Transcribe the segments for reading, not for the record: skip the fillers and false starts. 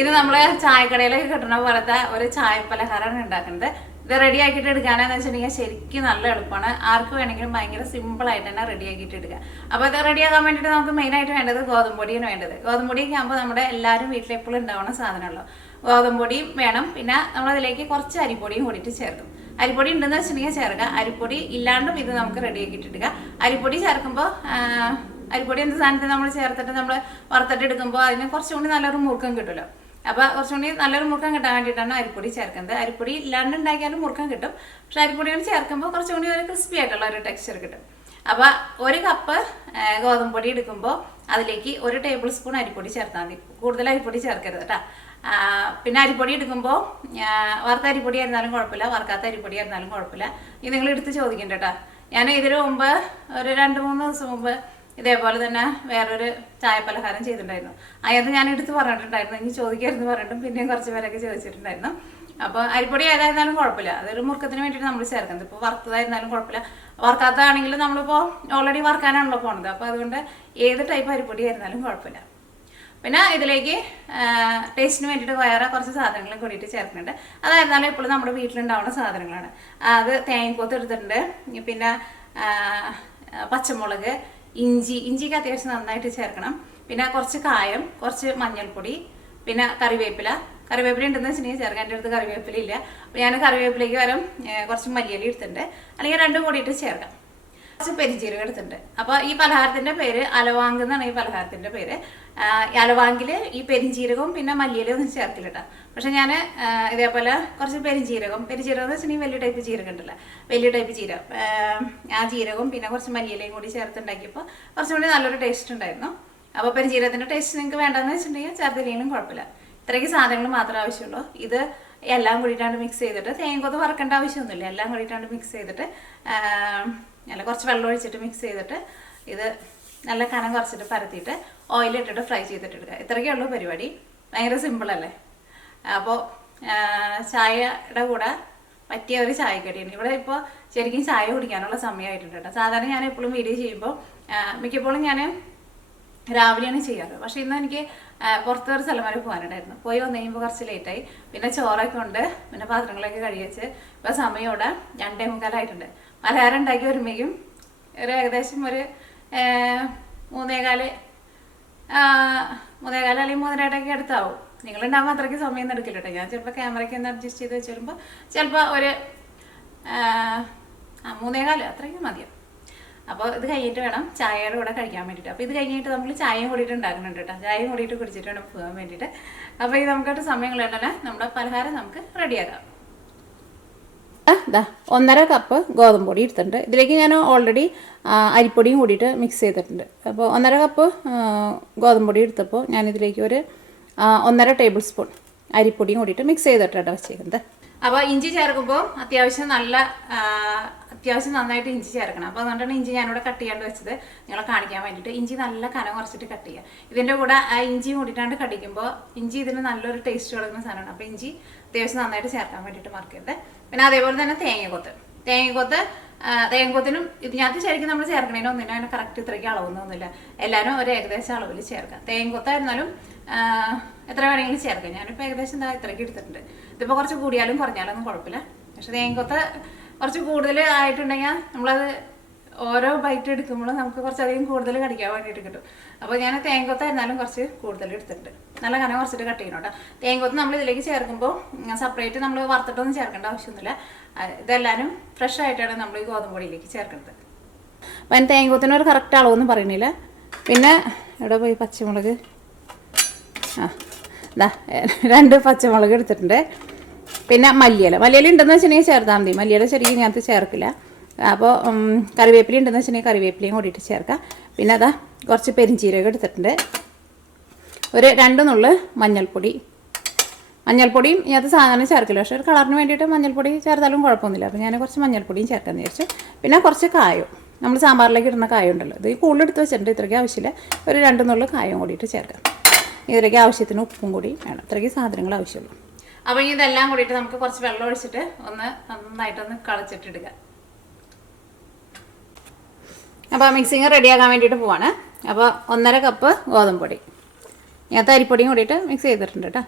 ഇത് നമ്മൾ ചായക്കടയിലൊക്കെ കിട്ടുന്ന പോലത്തെ ഒരു ചായ പലഹാരമാണ് ഉണ്ടാക്കുന്നത്. ഇത് റെഡി ആക്കിയിട്ട് എടുക്കാനെന്ന് വെച്ചിട്ടുണ്ടെങ്കിൽ ശരിക്കും നല്ല എളുപ്പമാണ്. ആർക്ക് വേണമെങ്കിലും ഭയങ്കര സിമ്പിളായിട്ട് തന്നെ റെഡി ആക്കിയിട്ട് എടുക്കുക. അപ്പോൾ ഇത് റെഡിയാക്കാൻ വേണ്ടിയിട്ട് നമുക്ക് മെയിനായിട്ട് വേണ്ടത് ഗോതമ്പൊടിയാണ് വേണ്ടത്. ഗോതമ്പൊടിയൊക്കെ ആകുമ്പോൾ നമ്മുടെ എല്ലാവരും വീട്ടിലെപ്പോഴും ഉണ്ടാവുന്ന സാധനമല്ലോ. ഗോതമ്പൊടിയും വേണം, പിന്നെ നമ്മളതിലേക്ക് കുറച്ച് അരിപ്പൊടിയും കൂടിയിട്ട് ചേർക്കും. അരിപ്പൊടി ഉണ്ടെന്ന് വെച്ചിട്ടുണ്ടെങ്കിൽ ചേർക്കുക, അരിപ്പൊടി ഇല്ലാണ്ടും ഇത് നമുക്ക് റെഡി ആക്കിയിട്ട് എടുക്കുക. അരിപ്പൊടി ചേർക്കുമ്പോൾ അരിപ്പൊടി എന്ത് സാധനത്തിൽ നമ്മൾ ചേർത്തിട്ട് നമ്മൾ വറുത്തിട്ട് എടുക്കുമ്പോൾ അതിന് കുറച്ചും കൂടി നല്ലൊരു മുറുക്കം കിട്ടുമല്ലോ. അപ്പോൾ കുറച്ചും കൂടി നല്ലൊരു മുറുക്കം കിട്ടാൻ വേണ്ടിയിട്ടാണ് അരിപ്പൊടി ചേർക്കുന്നത്. അരിപ്പൊടി ഇല്ലാണ്ട് ഉണ്ടാക്കിയാലും മുറുക്കം കിട്ടും, പക്ഷെ അരിപ്പൊടിയോട് ചേർക്കുമ്പോൾ കുറച്ചും കൂടി ഒരു ക്രിസ്പി ആയിട്ടുള്ള ഒരു ടെക്സ്ചർ കിട്ടും. അപ്പോൾ 1 കപ്പ് ഗോതമ്പൊടി എടുക്കുമ്പോൾ അതിലേക്ക് 1 ടേബിൾ സ്പൂൺ അരിപ്പൊടി ചേർത്താൽ മതി. കൂടുതൽ അരിപ്പൊടി ചേർക്കരുത് കേട്ടോ. പിന്നെ അരിപ്പൊടി എടുക്കുമ്പോൾ വറുത്ത അരിപ്പൊടി ആയിരുന്നാലും കുഴപ്പമില്ല, വറുക്കാത്ത അരിപ്പൊടി ആയിരുന്നാലും കുഴപ്പമില്ല. ഇത് നിങ്ങൾ എടുത്ത് ചോദിക്കണ്ട കേട്ടോ. ഞാൻ ഇതിന് മുമ്പ് ഒരു 2-3 ദിവസം മുമ്പ് ഇതേപോലെ തന്നെ വേറൊരു ചായ പലഹാരം ചെയ്തിട്ടുണ്ടായിരുന്നു. അതിനകത്ത് ഞാൻ എടുത്ത് പറഞ്ഞിട്ടുണ്ടായിരുന്നു, ഇനി ചോദിക്കായിരുന്നു പറഞ്ഞിട്ടും പിന്നെയും കുറച്ച് പേരൊക്കെ ചോദിച്ചിട്ടുണ്ടായിരുന്നു. അപ്പോൾ അരിപ്പൊടി ഏതായിരുന്നാലും കുഴപ്പമില്ല, അതൊരു മുറുക്കത്തിന് വേണ്ടിയിട്ട് നമ്മൾ ചേർക്കുന്നത്. ഇപ്പോൾ വറുത്തതായിരുന്നാലും കുഴപ്പമില്ല, വറുക്കാത്തതാണെങ്കിലും നമ്മളിപ്പോൾ ഓൾറെഡി വറുക്കാനാണല്ലോ പോകുന്നത്. അപ്പോൾ അതുകൊണ്ട് ഏത് ടൈപ്പ് അരിപ്പൊടി ആയിരുന്നാലും കുഴപ്പമില്ല. പിന്നെ ഇതിലേക്ക് ടേസ്റ്റിന് വേണ്ടിയിട്ട് വേറെ കുറച്ച് സാധനങ്ങളും കൂടിയിട്ട് ചേർക്കുന്നുണ്ട്. അതായിരുന്നാലും എപ്പോഴും നമ്മുടെ വീട്ടിലുണ്ടാവുന്ന സാധനങ്ങളാണ്. അത് തേങ്ങക്കൊത്ത് എടുത്തിട്ടുണ്ട്, പിന്നെ പച്ചമുളക്, ഇഞ്ചിക്ക് അത്യാവശ്യം നന്നായിട്ട് ചേർക്കണം. പിന്നെ കുറച്ച് കായം, കുറച്ച് മഞ്ഞൾപ്പൊടി, പിന്നെ കറിവേപ്പില ഉണ്ടെന്ന് വെച്ചിട്ടുണ്ടെങ്കിൽ ചേർക്കാം. എൻ്റെ അടുത്ത് കറിവേപ്പില ഇല്ല, അപ്പോൾ ഞാൻ കറിവേപ്പിലേക്ക് വരം കുറച്ച് മല്ലിയില എടുത്തിട്ടുണ്ട്, അല്ലെങ്കിൽ 2 കൂടിയിട്ട് ചേർക്കാം. കുറച്ച് പെരിഞ്ചീരകം എടുത്തിട്ടുണ്ട്. അപ്പോൾ ഈ പലഹാരത്തിൻ്റെ പേര് അലവാങ്ക് എന്നാണ്. ഈ പലഹാരത്തിൻ്റെ പേര് അലവാങ്കിൽ ഈ പെരിഞ്ചീരകവും പിന്നെ മല്ലിയിലയും ഒന്നും ചേർക്കില്ല കേട്ടോ. പക്ഷെ ഞാൻ ഇതേപോലെ കുറച്ച് പെരിഞ്ചീരകം എന്ന് വെച്ചിട്ടുണ്ടെങ്കിൽ വലിയ ടൈപ്പ് ജീരകം ഉണ്ടല്ലോ, വലിയ ടൈപ്പ് ജീരകം, ആ ജീരകവും പിന്നെ കുറച്ച് മല്ലിയിലയും കൂടി ചേർത്തുണ്ടാക്കിയപ്പോൾ കുറച്ചും കൂടി നല്ലൊരു ടേസ്റ്റ് ഉണ്ടായിരുന്നു. അപ്പോൾ പെരിഞ്ചീരകത്തിൻ്റെ ടേസ്റ്റ് നിങ്ങൾക്ക് വേണ്ടെന്ന് വെച്ചിട്ടുണ്ടെങ്കിൽ ചേർത്തില്ലെങ്കിലും കുഴപ്പമില്ല. ഇത്രയ്ക്ക് സാധനങ്ങൾ മാത്രമേ ആവശ്യമുള്ളൂ. ഇത് എല്ലാം കൂടിയിട്ടാണ് മിക്സ് ചെയ്തിട്ട്, തേങ്ങക്കൊത്ത് വറക്കേണ്ട ആവശ്യമൊന്നുമില്ല, എല്ലാം കൂടിയിട്ടാണ് മിക്സ് ചെയ്തിട്ട് നല്ല കുറച്ച് വെള്ളം ഒഴിച്ചിട്ട് മിക്സ് ചെയ്തിട്ട് ഇത് നല്ല കനം കുറച്ചിട്ട് പരത്തിയിട്ട് ഓയിലിട്ടിട്ട് ഫ്രൈ ചെയ്തിട്ട് എടുക്കുക. ഇത്രയൊക്കെ ഉള്ളൂ പരിപാടി. ഭയങ്കര സിമ്പിളല്ലേ. അപ്പോൾ ചായയുടെ കൂടെ പറ്റിയ ഒരു ചായക്കടിയാണ്. ഇവിടെ ഇപ്പോൾ ശരിക്കും ചായ കുടിക്കാനുള്ള സമയമായിട്ടുണ്ട് കേട്ടോ. സാധാരണ ഞാൻ എപ്പോഴും വീഡിയോ ചെയ്യുമ്പോൾ മിക്കപ്പോഴും ഞാൻ രാവിലെയാണ് ചെയ്യാറ്. പക്ഷേ ഇന്ന് എനിക്ക് പുറത്തൊരു സ്ഥലം വരെ പോകാനുണ്ടായിരുന്നു. പോയി വന്നു കഴിയുമ്പോൾ കുറച്ച് ലേറ്റായി. പിന്നെ ചോറൊക്കെ ഉണ്ട്, പിന്നെ പാത്രങ്ങളൊക്കെ കഴുകി വെച്ച് ഇപ്പോൾ സമയം ഇവിടെ 2:45 പലഹാരം ഉണ്ടാക്കി വരുമ്പോഴേക്കും ഒരു ഏകദേശം ഒരു 3:15 അല്ലെങ്കിൽ 3:30 അടുത്താവും. നിങ്ങളുണ്ടാകുമ്പോൾ അത്രയ്ക്ക് സമയം എടുക്കില്ല കേട്ടോ. ഞാൻ ചിലപ്പോൾ ക്യാമറയ്ക്ക് ഒന്ന് അഡ്ജസ്റ്റ് ചെയ്ത് വെച്ച് വരുമ്പോൾ ചിലപ്പോൾ ഒരു 3:15 അത്രയ്ക്കും മതിയാവും. അപ്പോൾ ഇത് കഴിഞ്ഞിട്ട് വേണം ചായയുടെ കൂടെ കഴിക്കാൻ വേണ്ടിയിട്ട്. അപ്പോൾ ഇത് കഴിഞ്ഞിട്ട് നമ്മൾ ചായയും കൂടിയിട്ട് ഉണ്ടാക്കുന്നുണ്ട് കേട്ടോ. ചായയും കൂടിയിട്ട് കുടിച്ചിട്ട് വേണം പോകാൻ വേണ്ടിയിട്ട്. അപ്പോൾ ഇത് നമുക്കായിട്ട് സമയം കളയണ്ടല്ലേ, നമ്മുടെ പലഹാരം നമുക്ക് റെഡിയാക്കാം. 1.5 കപ്പ് ഗോതമ്പ് പൊടി എടുത്തിട്ടുണ്ട്. ഇതിലേക്ക് ഞാൻ ഓൾറെഡി അരിപ്പൊടിയും കൂടിയിട്ട് മിക്സ് ചെയ്തിട്ടുണ്ട്. അപ്പോൾ 1.5 കപ്പ് ഗോതമ്പ് പൊടി എടുത്തപ്പോൾ ഞാനിതിലേക്ക് ഒരു 1.5 ടേബിൾ സ്പൂൺ അരിപ്പൊടിയും കൂടിയിട്ട് മിക്സ് ചെയ്തിട്ടാണ് വെച്ചേക്കുന്നത്. അപ്പോൾ ഇഞ്ചി ചേർക്കുമ്പോൾ അത്യാവശ്യം നന്നായിട്ട് ഇഞ്ചി ചേർക്കണം. അപ്പോൾ അതുകൊണ്ടാണ് ഇഞ്ചി ഞാനിവിടെ കട്ട് ചെയ്യാണ്ട് വെച്ചത്, നിങ്ങളെ കാണിക്കാൻ വേണ്ടിയിട്ട്. ഇഞ്ചി നല്ല കനം കുറച്ചിട്ട് കട്ട് ചെയ്യുക. ഇതിൻ്റെ കൂടെ ആ ഇഞ്ചിയും കൂടിയിട്ടാണ്ട് കടിക്കുമ്പോൾ ഇഞ്ചി ഇതിന് നല്ലൊരു ടേസ്റ്റ് കൊടുക്കുന്ന സാധനമാണ്. അപ്പോൾ ഇഞ്ചി അത്യാവശ്യം നന്നായിട്ട് ചേർക്കാൻ വേണ്ടിയിട്ട് മറക്കരുത്. പിന്നെ അതേപോലെ തന്നെ തേങ്ങക്കൊത്തിനും ഇതിനകത്ത് ശരിക്കും നമ്മൾ ചേർക്കണേനൊന്നിനും അതിന് കറക്റ്റ് ഇത്രയ്ക്ക് അളവൊന്നുമില്ല. എല്ലാവരും ഒരു ഏകദേശം അളവിൽ ചേർക്കാം. തേങ്ങക്കൊത്തായിരുന്നാലും എത്ര വേണമെങ്കിലും ചേർക്കാം. ഞാനിപ്പോൾ ഏകദേശം ഇത്രയ്ക്ക് എടുത്തിട്ടുണ്ട്. ഇതിപ്പോൾ കുറച്ച് കൂടിയാലും കുറഞ്ഞാലൊന്നും കുഴപ്പമില്ല. പക്ഷെ തേങ്ങക്കൊത്ത് കുറച്ച് കൂടുതൽ ആയിട്ടുണ്ടെങ്കിൽ നമ്മളത് ഓരോ ബൈറ്റ് എടുക്കുമ്പോഴും നമുക്ക് കുറച്ചധികം കൂടുതൽ കടിക്കാൻ വേണ്ടിയിട്ട് കിട്ടും. അപ്പോൾ ഞാൻ തേങ്ങക്കൊത്തായിരുന്നാലും കുറച്ച് കൂടുതൽ എടുത്തിട്ടുണ്ട്. നല്ല കനം കുറച്ചിട്ട് കട്ട് ചെയ്യണം കേട്ടോ. തേങ്ങക്കൊത്ത് നമ്മൾ ഇതിലേക്ക് ചേർക്കുമ്പോൾ സെപ്പറേറ്റ് നമ്മൾ വറുത്തിട്ടൊന്നും ചേർക്കേണ്ട ആവശ്യമൊന്നുമില്ല. ഇതെല്ലാവരും ഫ്രഷ് ആയിട്ടാണ് നമ്മൾ ഈ ഗോതമ്പ് പൊടിയിലേക്ക് ചേർക്കുന്നത്. അപ്പോൾ അതിന് തേങ്ങക്കൊത്തിന് ഒരു കറക്റ്റ് അളവൊന്നും പറയണില്ല. പിന്നെ ഇവിടെ പോയി പച്ചമുളക് 2 പച്ചമുളക് എടുത്തിട്ടുണ്ട്. പിന്നെ മല്ലിയില ഉണ്ടെന്ന് വെച്ചിട്ടുണ്ടെങ്കിൽ ചേർത്താൽ മതി. മല്ലിയില ശരിക്കും ഇതിനകത്ത് ചേർക്കില്ല. അപ്പോൾ കറിവേപ്പില ഉണ്ടെന്ന് വെച്ചിട്ടുണ്ടെങ്കിൽ കറിവേപ്പിലയും കൂടിയിട്ട് ചേർക്കാം. പിന്നെ കുറച്ച് പെരിഞ്ചീരകം എടുത്തിട്ടുണ്ട്. ഒരു 2 നുള്ള് മഞ്ഞൾപ്പൊടിയും ഇതിനകത്ത് സാധാരണ ചേർക്കില്ല, പക്ഷേ ഒരു കളറിന് വേണ്ടിയിട്ട് മഞ്ഞൾപ്പൊടി ചേർത്താലും കുഴപ്പമൊന്നുമില്ല. അപ്പോൾ ഞാൻ കുറച്ച് മഞ്ഞൾപ്പൊടിയും ചേർക്കാമെന്ന് വിചാരിച്ചു. പിന്നെ കുറച്ച് കായം, നമ്മൾ സാമ്പാറിലേക്ക് ഇടുന്ന കായം ഉണ്ടല്ലോ, ഇത് കൂടുതലെടുത്ത് വെച്ചിട്ടുണ്ട്. ഇത്രയ്ക്ക് ആവശ്യമില്ല, ഒരു 2 നുള്ള് കായം കൂടിയിട്ട് ചേർക്കാം. ഇതിലേക്ക് ആവശ്യത്തിന് ഉപ്പും കൂടി വേണം. ഇത്രയ്ക്ക് സാധനങ്ങൾ ആവശ്യമുള്ളൂ. അപ്പോൾ ഇതെല്ലാം കൂടിയിട്ട് നമുക്ക് കുറച്ച് വെള്ളം ഒഴിച്ചിട്ട് നന്നായിട്ടൊന്ന് കളച്ചിട്ടിടുക. അപ്പോൾ മിക്സിങ് റെഡിയാക്കാൻ വേണ്ടിയിട്ട് പോവാണ്. അപ്പോൾ 1.5 കപ്പ് ഗോതമ്പ് പൊടി, ഇതിനകത്ത് അരിപ്പൊടിയും കൂടിയിട്ട് മിക്സ് ചെയ്തിട്ടുണ്ട് കേട്ടോ.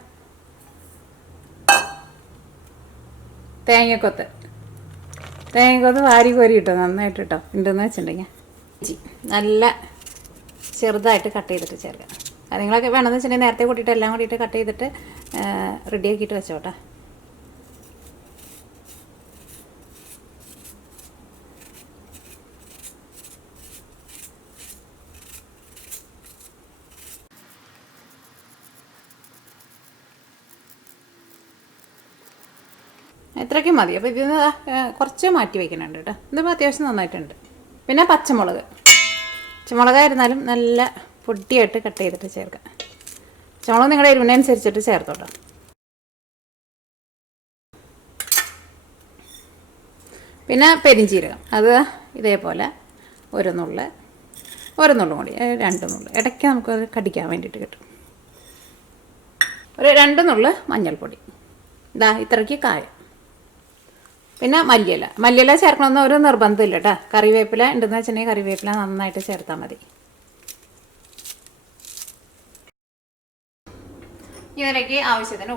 തേങ്ങക്കൊത്ത് വാരി കോരി ഇട്ടോ, നന്നായിട്ട് ഇട്ടോ. ഉണ്ടെന്ന് വെച്ചിട്ടുണ്ടെങ്കിൽ ഇഞ്ചി നല്ല ചെറുതായിട്ട് കട്ട് ചെയ്തിട്ട് ചേർക്കാം. അത് നിങ്ങളൊക്കെ വേണമെന്ന് വെച്ചിട്ടുണ്ടെങ്കിൽ നേരത്തെ കൂട്ടിയിട്ട് എല്ലാം കൂടിയിട്ട് കട്ട് ചെയ്തിട്ട് റെഡിയാക്കിയിട്ട് വെച്ചോട്ടെ. ഇത്രയ്ക്കും മതി. അപ്പോൾ ഇതിന് കുറച്ച് മാറ്റി വയ്ക്കുന്നുണ്ട് കേട്ടോ. ഇതിപ്പോൾ അത്യാവശ്യം നന്നായിട്ടുണ്ട്. പിന്നെ പച്ചമുളകായിരുന്നാലും നല്ല പൊടിയായിട്ട് കട്ട് ചെയ്തിട്ട് ചേർക്കാം. പച്ചമുളക് നിങ്ങളുടെ എരിവിനനുസരിച്ചിട്ട് ചേർത്തോട്ടോ. പിന്നെ പെരിഞ്ചീരകം, അത് ഇതേപോലെ ഒരു നുള്ള് കൂടി, 2 നുള്ള് ഇടയ്ക്ക് നമുക്കത് കടിക്കാൻ വേണ്ടിയിട്ട് കിട്ടും. ഒരു 2 നുള്ള് മഞ്ഞൾപ്പൊടി, ഇത്രയ്ക്ക് കായം. പിന്നെ മല്ലിയില ചേർക്കണമെന്ന് ഒരു നിർബന്ധമില്ല കേട്ടോ. കറിവേപ്പില ഉണ്ടെന്ന് വെച്ചിട്ടുണ്ടെങ്കിൽ കറിവേപ്പില നന്നായിട്ട് ചേർത്താൽ മതി. ഇതിലേക്ക് ആവശ്യത്തിന്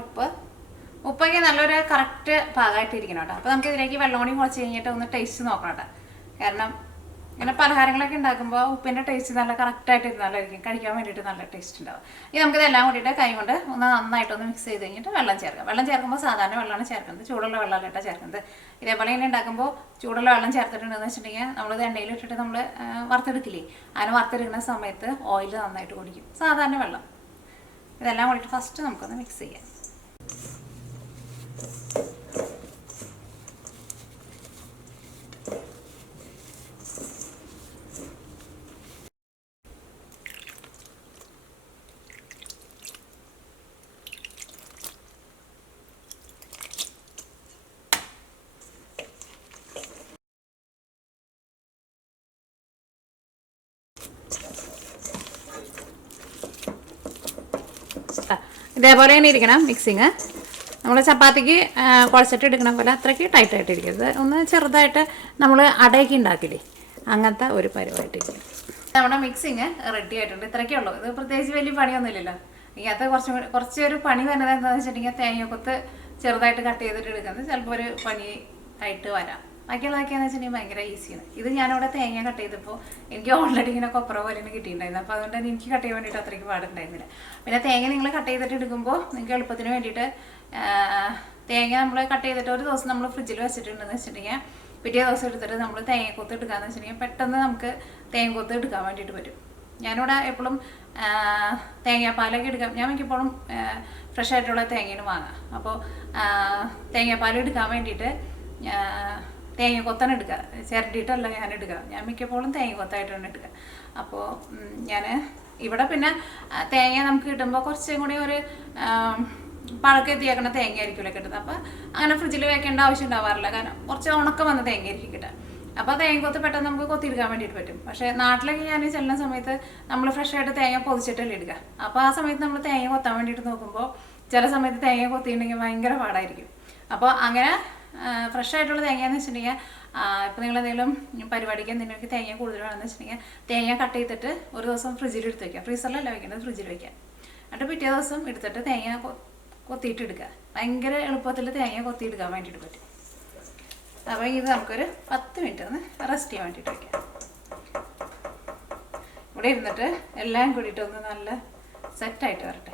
ഉപ്പൊക്കെ നല്ലൊരു കറക്റ്റ് പാകമായിട്ടിരിക്കണം കേട്ടോ. അപ്പോൾ നമുക്ക് ഇതിലേക്ക് വെള്ളം കൂടി കുറച്ച് കഴിഞ്ഞിട്ട് ഒന്ന് ടേസ്റ്റ് നോക്കണം കേട്ടോ. കാരണം ഇങ്ങനെ പലഹാരങ്ങളൊക്കെ ഉണ്ടാക്കുമ്പോൾ ഉപ്പിൻ്റെ ടേസ്റ്റ് നല്ല കറക്റ്റായിട്ട് ഇരുന്നാലായിരിക്കും കഴിക്കാൻ വേണ്ടിയിട്ട് നല്ല ടേസ്റ്റ് ഉണ്ടാവും. ഇനി നമുക്കിതെല്ലാം കൂട്ടിയിട്ട് കൈ കൊണ്ട് ഒന്ന് നന്നായിട്ടൊന്ന് മിക്സ് ചെയ്ത് കഴിഞ്ഞിട്ട് വെള്ളം ചേർക്കാം. വെള്ളം ചേർക്കുമ്പോൾ സാധാരണ വെള്ളമാണ് ചേർക്കുന്നത്, ചൂടുള്ള വെള്ളമല്ല ചേർക്കുന്നത്. ഇതേപോലെ ഇങ്ങനെ ഉണ്ടാക്കുമ്പോൾ ചൂടുള്ള വെള്ളം ചേർത്തിട്ടുണ്ടെന്ന് വെച്ചിട്ടുണ്ടെങ്കിൽ നമ്മളിത് എണ്ണയിലിട്ടിട്ട് നമ്മൾ വറുത്തെടുക്കില്ലേ, അതിന് വറുത്തെടുക്കുന്ന സമയത്ത് ഓയിൽ നന്നായിട്ട് കുടിക്കും. സാധാരണ വെള്ളം ഇതെല്ലാം കൂടിയിട്ട് ഫസ്റ്റ് നമുക്കൊന്ന് മിക്സ് ചെയ്യാം. ഇതേപോലെ തന്നെ ഇരിക്കണം മിക്സിങ്. നമ്മൾ ചപ്പാത്തിക്ക് കുഴച്ചിട്ട് എടുക്കണം പോലെ അത്രയ്ക്ക് ടൈറ്റായിട്ട് ഇരിക്കരുത്. ഒന്ന് ചെറുതായിട്ട് നമ്മൾ അടയൊക്കെ ഉണ്ടാക്കില്ലേ, അങ്ങനത്തെ ഒരു പരിവായിട്ടിരിക്കണം. നമ്മുടെ മിക്സിങ് റെഡി ആയിട്ടുണ്ട്. ഇത്രയ്ക്കേ ഉള്ളൂ. ഇത് പ്രത്യേകിച്ച് വലിയ പണിയൊന്നുമില്ലല്ലോ. ഇതിനകത്ത് കുറച്ചൊരു പണി വരുന്നത് എന്താണെന്ന് വെച്ചിട്ടുണ്ടെങ്കിൽ തേങ്ങക്കൊത്ത് ചെറുതായിട്ട് കട്ട് ചെയ്തിട്ട് എടുക്കുന്നത് ചിലപ്പോൾ ഒരു പണി ആയിട്ട് വരാം. ബാക്കിയുള്ളതൊക്കെയാണെന്ന് വെച്ചിട്ടുണ്ടെങ്കിൽ ഭയങ്കര ഈസിയാണ്. ഇത് ഞാനിവിടെ തേങ്ങ കട്ട് ചെയ്തപ്പോൾ എനിക്ക് ഓൾറെഡി ഇങ്ങനെ കൊപ്ര പോലെ കിട്ടിയിട്ടുണ്ടായിരുന്നു. അപ്പോൾ അതുകൊണ്ട് തന്നെ എനിക്ക് കട്ട് ചെയ്യാൻ വേണ്ടിയിട്ട് അത്രയ്ക്ക് പാടുണ്ടായിരുന്നില്ല. പിന്നെ തേങ്ങ നിങ്ങൾ കട്ട് ചെയ്തിട്ട് എടുക്കുമ്പോൾ നിങ്ങൾക്ക് എളുപ്പത്തിന് വേണ്ടിയിട്ട് തേങ്ങ നമ്മൾ കട്ട് ചെയ്തിട്ട് ഒരു ദിവസം നമ്മൾ ഫ്രിഡ്ജിൽ വെച്ചിട്ടുണ്ടെന്ന് വെച്ചിട്ടുണ്ടെങ്കിൽ പിറ്റേ ദിവസം എടുത്തിട്ട് നമ്മൾ തേങ്ങക്കൊത്ത് എടുക്കാമെന്ന് വെച്ചിട്ടുണ്ടെങ്കിൽ പെട്ടെന്ന് നമുക്ക് തേങ്ങക്കൊത്ത് എടുക്കാൻ വേണ്ടിയിട്ട് പറ്റും. ഞാനിവിടെ എപ്പോഴും തേങ്ങാപ്പാലൊക്കെ എടുക്കാം. ഞാൻ മിക്കപ്പോഴും ഫ്രഷ് ആയിട്ടുള്ള തേങ്ങയാണ് വാങ്ങാം. അപ്പോൾ തേങ്ങാപ്പാൽ എടുക്കാൻ വേണ്ടിയിട്ട് തേങ്ങക്കൊത്താണ് എടുക്കുക, ചിരട്ടിയിട്ടല്ല ഞാൻ എടുക്കുക. ഞാൻ മിക്കപ്പോഴും തേങ്ങക്കൊത്തായിട്ടാണ് എടുക്കുക. അപ്പോൾ ഞാൻ ഇവിടെ പിന്നെ തേങ്ങ നമുക്ക് കിട്ടുമ്പോൾ കുറച്ചും കൂടി ഒരു പഴക്കം എത്തിയേക്കണ തേങ്ങ ആയിരിക്കുമല്ലോ കിട്ടുന്നത്. അപ്പോൾ അങ്ങനെ ഫ്രിഡ്ജിൽ വെക്കേണ്ട ആവശ്യം ഉണ്ടാവാറില്ല. കാരണം കുറച്ച് ഉണക്കം വന്ന തേങ്ങ ആയിരിക്കും കിട്ടുക. അപ്പോൾ തേങ്ങക്കൊത്ത് പെട്ടെന്ന് നമുക്ക് കൊത്തിയെടുക്കാൻ വേണ്ടിയിട്ട് പറ്റും. പക്ഷേ നാട്ടിലൊക്കെ ഞാൻ ചെല്ലുന്ന സമയത്ത് നമ്മൾ ഫ്രഷായിട്ട് തേങ്ങ പൊതിച്ചിട്ടല്ലേ എടുക്കുക. അപ്പോൾ ആ സമയത്ത് നമ്മൾ തേങ്ങ കൊത്താൻ വേണ്ടിയിട്ട് നോക്കുമ്പോൾ ചില സമയത്ത് തേങ്ങ കൊത്തിയിട്ടുണ്ടെങ്കിൽ ഭയങ്കര പാടായിരിക്കും. അപ്പോൾ അങ്ങനെ ഫ്രഷ് ആയിട്ടുള്ള തേങ്ങയെന്ന് വെച്ചിട്ടുണ്ടെങ്കിൽ ഇപ്പോൾ നിങ്ങളെന്തെങ്കിലും പരിപാടിക്ക് എന്തെങ്കിലും തേങ്ങ കൂടുതൽ വേണമെന്ന് വെച്ചിട്ടുണ്ടെങ്കിൽ തേങ്ങ കട്ട് ചെയ്തിട്ട് ഒരു ദിവസം ഫ്രിഡ്ജിൽ എടുത്ത് വയ്ക്കുക. ഫ്രീസറിലല്ല വയ്ക്കേണ്ടത്, ഫ്രിഡ്ജിൽ വയ്ക്കുക. എന്നിട്ട് പിറ്റേ ദിവസം എടുത്തിട്ട് തേങ്ങ കൊത്തിയിട്ട് എടുക്കുക. ഭയങ്കര എളുപ്പത്തിൽ തേങ്ങ കൊത്തിയെടുക്കാൻ വേണ്ടിയിട്ട് പറ്റും. അപ്പോൾ ഇത് നമുക്കൊരു 10 മിനിറ്റ് ഒന്ന് റെസ്റ്റ് ചെയ്യാൻ വേണ്ടിയിട്ട് വയ്ക്കാം. ഇവിടെ ഇരുന്നിട്ട് എല്ലാം കൂടിയിട്ട് ഒന്ന് നല്ല സെറ്റായിട്ട് വരട്ടെ.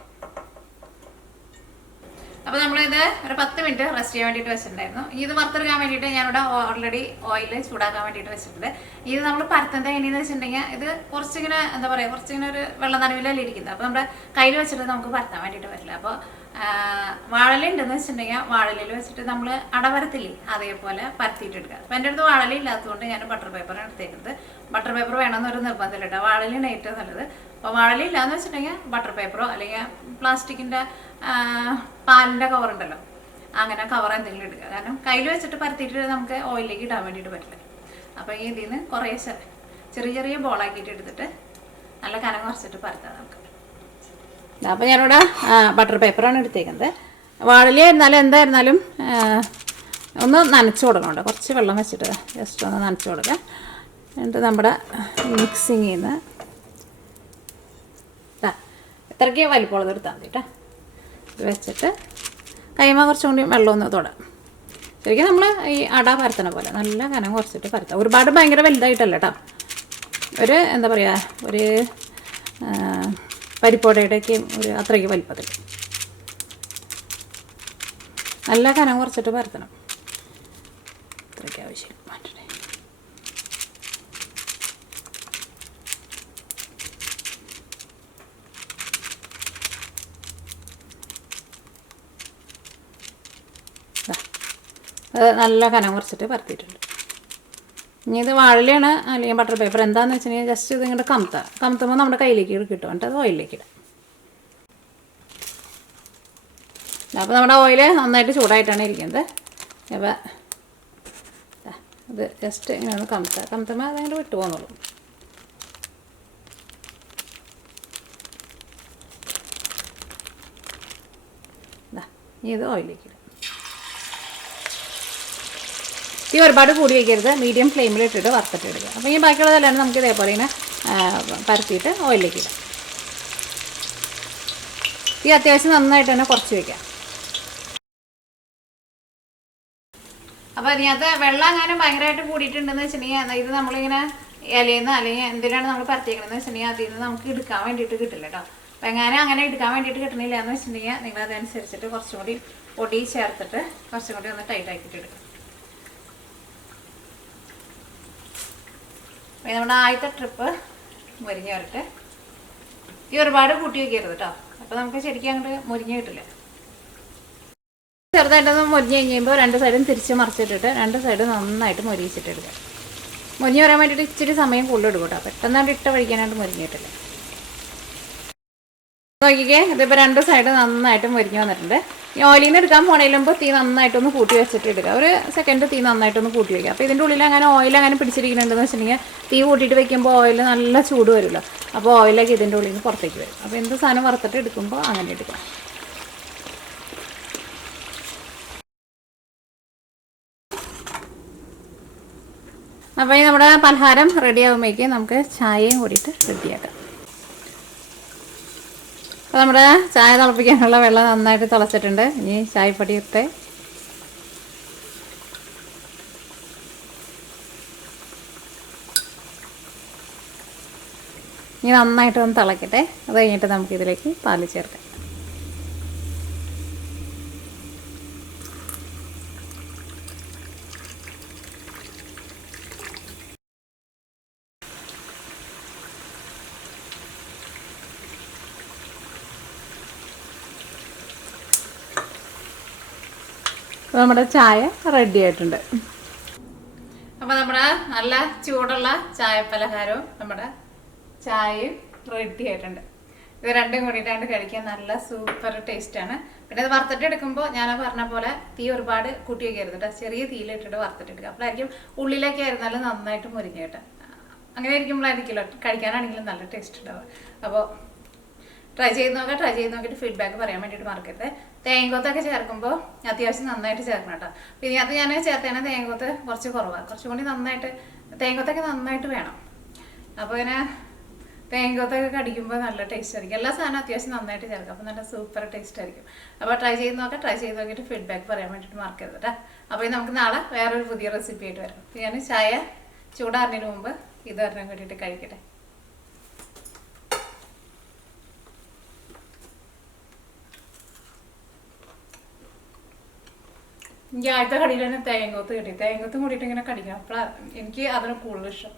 അപ്പോൾ നമ്മളിത് ഒരു 10 മിനിറ്റ് റെസ്റ്റ് ചെയ്യാൻ വേണ്ടിയിട്ട് വെച്ചിട്ടുണ്ടായിരുന്നു. ഇത് വറുത്തെടുക്കാൻ വേണ്ടിയിട്ട് ഞാനിവിടെ ഓൾറെഡി ഓയിൽ ചൂടാക്കാൻ വേണ്ടിയിട്ട് വെച്ചിട്ടുണ്ട്. ഇത് നമ്മൾ പരത്തുന്നത് എങ്ങനെയെന്ന് വെച്ചിട്ടുണ്ടെങ്കിൽ ഇത് കുറച്ചിങ്ങനെ എന്താ പറയുക, കുറച്ചിങ്ങനെ ഒരു വെള്ളം നനവിലല്ലേ ഇരിക്കുന്നത്. അപ്പോൾ നമ്മുടെ കയ്യിൽ വെച്ചിട്ട് നമുക്ക് പരത്താൻ വേണ്ടിയിട്ട് പറ്റില്ല. അപ്പോൾ വാഴല ഉണ്ടെന്ന് വെച്ചിട്ടുണ്ടെങ്കിൽ വാഴലയിൽ വെച്ചിട്ട് നമ്മൾ അടവരത്തില്ലേ അതേപോലെ പരത്തിയിട്ട് എടുക്കുക. അപ്പോൾ എൻ്റെ അടുത്ത് വാഴല ഇല്ലാത്തതുകൊണ്ട് ഞാൻ ബട്ടർ പേപ്പറാണ് എടുത്തേക്കുന്നത്. ബട്ടർ പേപ്പർ വേണമെന്നൊരു നിർബന്ധമില്ല കേട്ടോ. വാഴലയാണ് ഏറ്റവും നല്ലത്. അപ്പോൾ വാഴല ഇല്ലാന്ന് വെച്ചിട്ടുണ്ടെങ്കിൽ ബട്ടർ പേപ്പറോ അല്ലെങ്കിൽ പ്ലാസ്റ്റിക്കിൻ്റെ പാലിൻ്റെ കവറുണ്ടല്ലോ, അങ്ങനെ കവർ എന്തെങ്കിലും എടുക്കുക. കാരണം കയ്യിൽ വെച്ചിട്ട് പരത്തിയിട്ട് നമുക്ക് ഓയിലിലേക്ക് ഇടാൻ വേണ്ടിയിട്ട് പറ്റില്ല. അപ്പോൾ ഇതിൽ നിന്ന് കുറേ ചെറിയ ചെറിയ ബോളാക്കിയിട്ട് എടുത്തിട്ട് നല്ല കനം കുറച്ചിട്ട് പരത്താം നമുക്ക്. അപ്പോൾ ഞാനിവിടെ ബട്ടർ പേപ്പറാണ് എടുത്തേക്കുന്നത്. വാഴല ആയിരുന്നാലും എന്തായിരുന്നാലും ഒന്ന് നനച്ച് കൊടുക്കണുണ്ട്. കുറച്ച് വെള്ളം വെച്ചിട്ട് ജസ്റ്റ് ഒന്ന് നനച്ച് കൊടുക്കുക. എന്നിട്ട് നമ്മുടെ മിക്സിങ് ചെയ്യുന്ന ഇത്രയ്ക്ക് വലിപ്പമുള്ളത് എടുത്താൽ മതി കേട്ടോ. ഇത് വെച്ചിട്ട് കൈമ കുറച്ചും കൂടി വെള്ളം ഒന്ന് തൊടാം. ശരിക്കും നമ്മൾ ഈ അട പരത്തണ പോലെ നല്ല കനം കുറച്ചിട്ട് പരത്താം. ഒരുപാട് ഭയങ്കര വലുതായിട്ടല്ല കേട്ടോ, ഒരു എന്താ പറയുക, ഒരു പരിപ്പോടയുടെയൊക്കെ ഒരു അത്രയ്ക്ക് വലിപ്പത്തിൽ നല്ല കനം കുറച്ചിട്ട് പരത്തണം. അത്രയ്ക്ക് ആവശ്യം മാറ്റണേ. അത് നല്ല കനം കുറച്ചിട്ട് പരത്തിയിട്ടുണ്ട്. ഇനി ഇത് വാഴയിലാണ് അല്ലെങ്കിൽ ബട്ടർ പേപ്പർ എന്താണെന്ന് വെച്ച് കഴിഞ്ഞാൽ ജസ്റ്റ് ഇത് ഇങ്ങോട്ട് കമത്തുമ്പോൾ നമ്മുടെ കയ്യിലേക്ക് കിട്ടും. എന്നിട്ട് അത് ഓയിലിലേക്ക് ഇടാം. അപ്പോൾ നമ്മുടെ ഓയിൽ നന്നായിട്ട് ചൂടായിട്ടാണ് ഇരിക്കുന്നത്. അപ്പോൾ ഇത് ജസ്റ്റ് ഇങ്ങനെ ഒന്ന് കമത്തുമ്പോൾ അതങ്ങോട്ട് വിട്ടു പോകുന്നുള്ളൂ. ഇത് ഓയിലേക്ക് ഇടാം. ഈ ഒരുപാട് കൂടി വയ്ക്കരുത്, മീഡിയം ഫ്ലെയിമിൽ ഇട്ടിട്ട് വറുത്തിട്ട് എടുക്കുക. അപ്പോൾ ഈ ബാക്കിയുള്ളതെല്ലാം നമുക്ക് ഇതേപോലെ ഇങ്ങനെ പരത്തിയിട്ട് ഓയിലിലേക്ക് ഇടാം. ഈ അത്യാവശ്യം നന്നായിട്ട് തന്നെ കുറച്ച് വയ്ക്കാം. അപ്പോൾ അതിനകത്ത് വെള്ളം എങ്ങാനും ഭയങ്കരമായിട്ട് കൂടിയിട്ടുണ്ടെന്ന് വെച്ചിട്ടുണ്ടെങ്കിൽ ഇത് നമ്മളിങ്ങനെ ഇലയിൽ നിന്ന് അല്ലെങ്കിൽ എന്തിനാണ് നമ്മൾ പരത്തിക്കണമെന്ന് വെച്ചിട്ടുണ്ടെങ്കിൽ അതിൽ നിന്ന് നമുക്ക് എടുക്കാൻ വേണ്ടിയിട്ട് കിട്ടില്ല കേട്ടോ. അപ്പോൾ എങ്ങാനും അങ്ങനെ എടുക്കാൻ വേണ്ടിയിട്ട് കിട്ടണില്ല എന്ന് വെച്ചിട്ടുണ്ടെങ്കിൽ നിങ്ങളതനുസരിച്ചിട്ട് കുറച്ചും കൂടി പൊടി ചേർത്തിട്ട് കുറച്ചും കൂടി ഒന്ന് ടൈറ്റ് ആക്കിയിട്ട് എടുക്കും. അപ്പോൾ നമ്മുടെ ആദ്യത്തെ ട്രിപ്പ് മുരിഞ്ഞ് വരട്ടെ. ഈ ഒരുപാട് കൂട്ടി വയ്ക്കരുത് കേട്ടോ, അപ്പോൾ നമുക്ക് ശരിക്കും അങ്ങോട്ട് മുരിഞ്ഞ് കിട്ടില്ല. ചെറുതായിട്ടൊന്ന് മുരിഞ്ഞ് കഴിയുമ്പോൾ രണ്ട് സൈഡും തിരിച്ച് മറിച്ചിട്ടിട്ട് രണ്ട് സൈഡും നന്നായിട്ട് മുരിച്ചിട്ടെടുക്കുക. മുരിഞ്ഞ് വരാൻ വേണ്ടിയിട്ട് ഇച്ചിരി സമയം കൂടുതലെടുക്കും കേട്ടോ, പെട്ടെന്നാണ്ട് ഇട്ട വഴിക്കാനായിട്ട് മുരിഞ്ഞിട്ടില്ല. നോക്കിക്കേ, ഇതിപ്പോൾ രണ്ട് സൈഡ് നന്നായിട്ട് മുരിഞ്ഞ് വന്നിട്ടുണ്ട്. ഈ ഓയിലിൽ നിന്ന് എടുക്കാൻ പോണേലും മുമ്പ് തീ നന്നായിട്ടൊന്ന് കൂട്ടി വെച്ചിട്ട് എടുക്കുക. ഒരു സെക്കൻഡ് തീ നന്നായിട്ടൊന്ന് കൂട്ടി വയ്ക്കുക. അപ്പോൾ ഇതിൻ്റെ ഉള്ളിൽ അങ്ങനെ ഓയിൽ അങ്ങനെ പിടിച്ചിരിക്കുന്നുണ്ടെന്ന് വെച്ചിട്ടുണ്ടെങ്കിൽ തീ കൂട്ടിയിട്ട് വെക്കുമ്പോൾ ഓയിൽ നല്ല ചൂട് വരുമല്ലോ, അപ്പോൾ ഓയിലൊക്കെ ഇതിൻ്റെ ഉള്ളിൽ നിന്ന് പുറത്തേക്ക് വരും. അപ്പോൾ എന്ത് സാധനം വറുത്തിട്ട് എടുക്കുമ്പോൾ അങ്ങനെ എടുക്കാം. അപ്പോൾ ഈ നമ്മുടെ പലഹാരം റെഡി ആകുമ്പോഴേക്കും നമുക്ക് ചായയും കൂടിയിട്ട് റെഡിയാക്കാം. അപ്പോൾ നമ്മുടെ ചായ തിളപ്പിക്കാനുള്ള വെള്ളം നന്നായിട്ട് തിളച്ചിട്ടുണ്ട്. ഇനി ചായപ്പൊടി ഇട്ട് ഇനി നന്നായിട്ടൊന്ന് തിളക്കട്ടെ. അത് കഴിഞ്ഞിട്ട് നമുക്കിതിലേക്ക് പാല് ചേർക്കാം. അപ്പോൾ നമ്മുടെ ചായ റെഡി ആയിട്ടുണ്ട്. അപ്പോൾ നമ്മുടെ നല്ല ചൂടുള്ള ചായ പലഹാരവും നമ്മുടെ ചായയും റെഡി ആയിട്ടുണ്ട്. ഇത് രണ്ടും കൂടിയിട്ടാണ് കഴിക്കാൻ നല്ല സൂപ്പർ ടേസ്റ്റാണ്. പിന്നെ അത് വറുത്തിട്ട് എടുക്കുമ്പോൾ ഞാൻ പറഞ്ഞ പോലെ തീ ഒരുപാട് കൂട്ടി വയ്ക്കരുത് കേട്ടോ, ചെറിയ തീയിലിട്ടിട്ട് വറുത്തിട്ട് എടുക്കുക. അപ്പോഴായിരിക്കും ഉള്ളിലൊക്കെ ആയിരുന്നാലും നന്നായിട്ട് മുരിഞ്ഞ് കിട്ടുക. അങ്ങനെ ഇരിക്കുമ്പോഴായിരിക്കുമല്ലോ കഴിക്കാനാണെങ്കിലും നല്ല ടേസ്റ്റ് ഉണ്ടാവുക. അപ്പോൾ ട്രൈ ചെയ്ത് നോക്കിയിട്ട് ഫീഡ്ബാക്ക് പറയാൻ വേണ്ടിയിട്ട് മറക്കരുത്. തേങ്ങക്കൊത്തൊക്കെ ചേർക്കുമ്പോൾ അത്യാവശ്യം നന്നായിട്ട് ചേർക്കണം കേട്ടോ. പിന്നെ അത് ഞാൻ ചേർത്തേനെ തേങ്ങക്കൊത്ത് കുറച്ച് കുറവാണ്, കുറച്ചും കൂടി നന്നായിട്ട് തേങ്ങക്കൊത്തൊക്കെ നന്നായിട്ട് വേണം. അപ്പോൾ ഇങ്ങനെ തേങ്ങക്കൊത്തൊക്കെ കടിക്കുമ്പോൾ നല്ല ടേസ്റ്റ് ആയിരിക്കും. എല്ലാ സാധനവും അത്യാവശ്യം നന്നായിട്ട് ചേർക്കാം, അപ്പോൾ നല്ല സൂപ്പർ ടേസ്റ്റ് ആയിരിക്കും. അപ്പോൾ ട്രൈ ചെയ്ത് നോക്കിയിട്ട് ഫീഡ്ബാക്ക് പറയാൻ വേണ്ടിയിട്ട് മറക്കരുത് കേട്ടോ. അപ്പോൾ നമുക്ക് നാളെ വേറൊരു പുതിയ റെസിപ്പി ആയിട്ട് വരാം. ഞാൻ ചായ ചൂടാറിനു മുമ്പ് ഇത് ഒരെണ്ണം കൂട്ടിയിട്ട് കഴിക്കട്ടെ. എനിക്ക് ആദ്യത്തെ കടിയിൽ തന്നെ തേങ്ങൊത്ത് കിട്ടി. തേങ്ങൊത്തും കൂടിയിട്ട് ഇങ്ങനെ കടിക്കണം. അപ്പോൾ എനിക്ക് അതിന് കൂടുതൽ ഇഷ്ടം.